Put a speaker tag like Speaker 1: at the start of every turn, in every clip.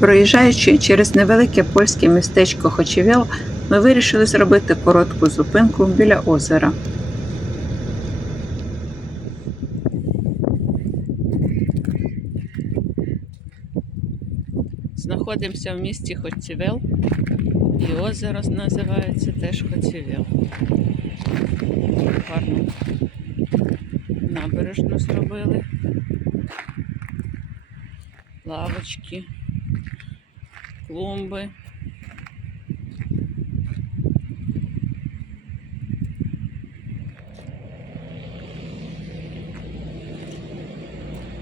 Speaker 1: Проїжджаючи через невелике польське містечко Хочевєл, ми вирішили зробити коротку зупинку біля озера. Знаходимося в місті Хоцівел, і озеро називається теж Хоцівел. Гарно набережну зробили. Лавочки, клумби.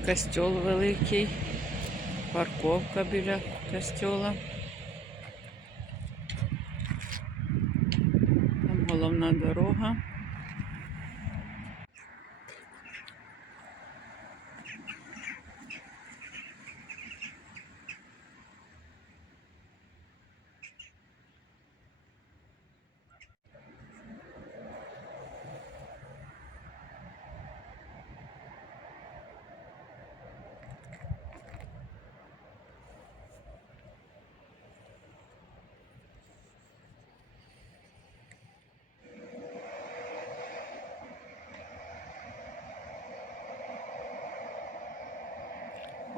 Speaker 1: Костьол великий, парковка біля костьола. Там головна дорога.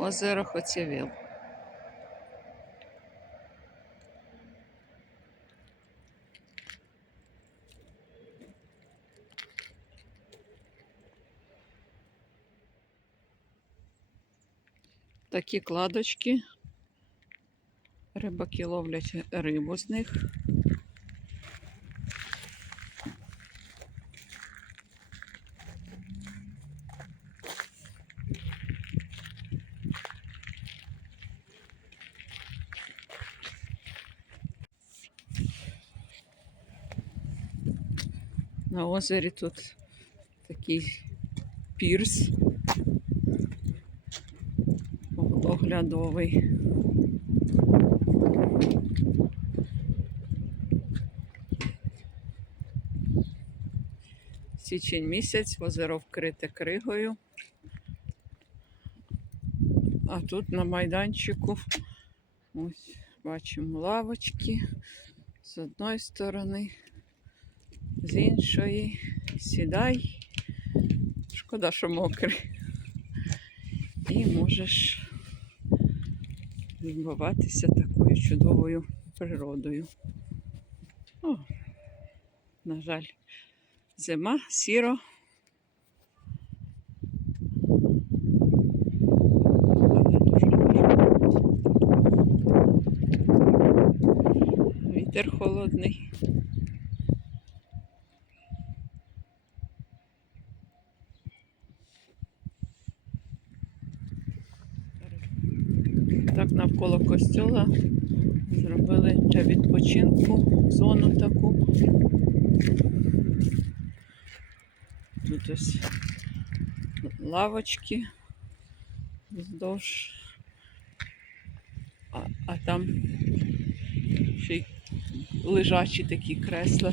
Speaker 1: Озеро Хоцівіл. Такі кладочки. Рибаки ловлять рибу з них. На озері тут такий пірс оглядовий. Січень місяць, озеро вкрите кригою. А тут на майданчику ось бачимо лавочки з одної сторони, з іншої. Сідай. Шкода, що мокрий. І можеш любуватися такою чудовою природою. О, на жаль, зима, сіро. Вітер холодний. Так навколо костьола зробили для відпочинку зону таку. Тут ось лавочки вздовж, а, а там ще й лежачі такі кресла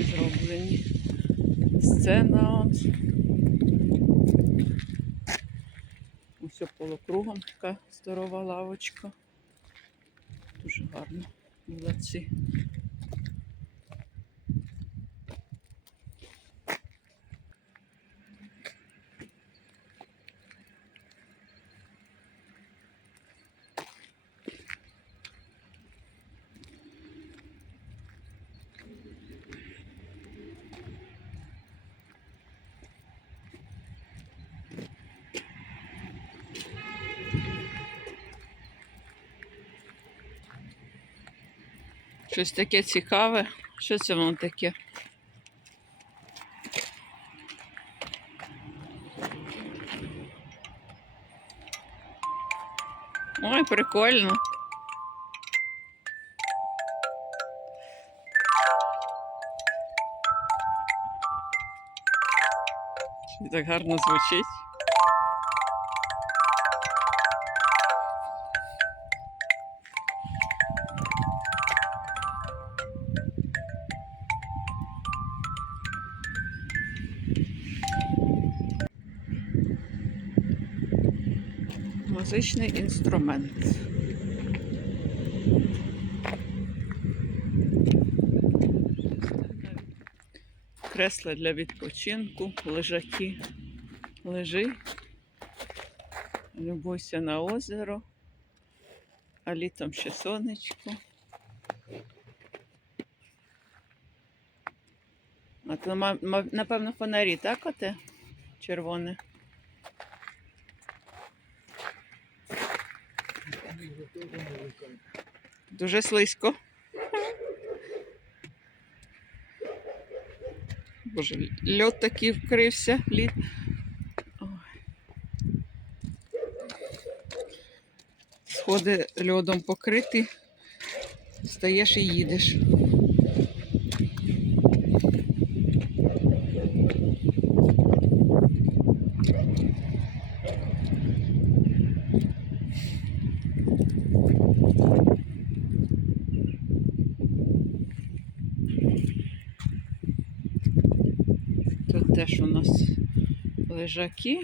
Speaker 1: зроблені. Сцена он. Ось полукругом така здорова лавочка. Дуже гарно. Молодці. Щось таке цікаве. Що це воно таке? Ой, прикольно. Так гарно звучить. Музичний інструмент. Кресла для відпочинку, лежаки. Лежи. Любуйся на озеро. А літом ще сонечко. А то, напевно, фонарі, так, оте? Червоне. Дуже слизько. Боже, льот такий вкрився, лід. Ой. Сходи льодом покриті, стаєш і їдеш. Тут теж у нас лежаки.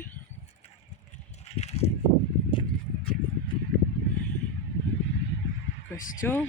Speaker 1: Костьол.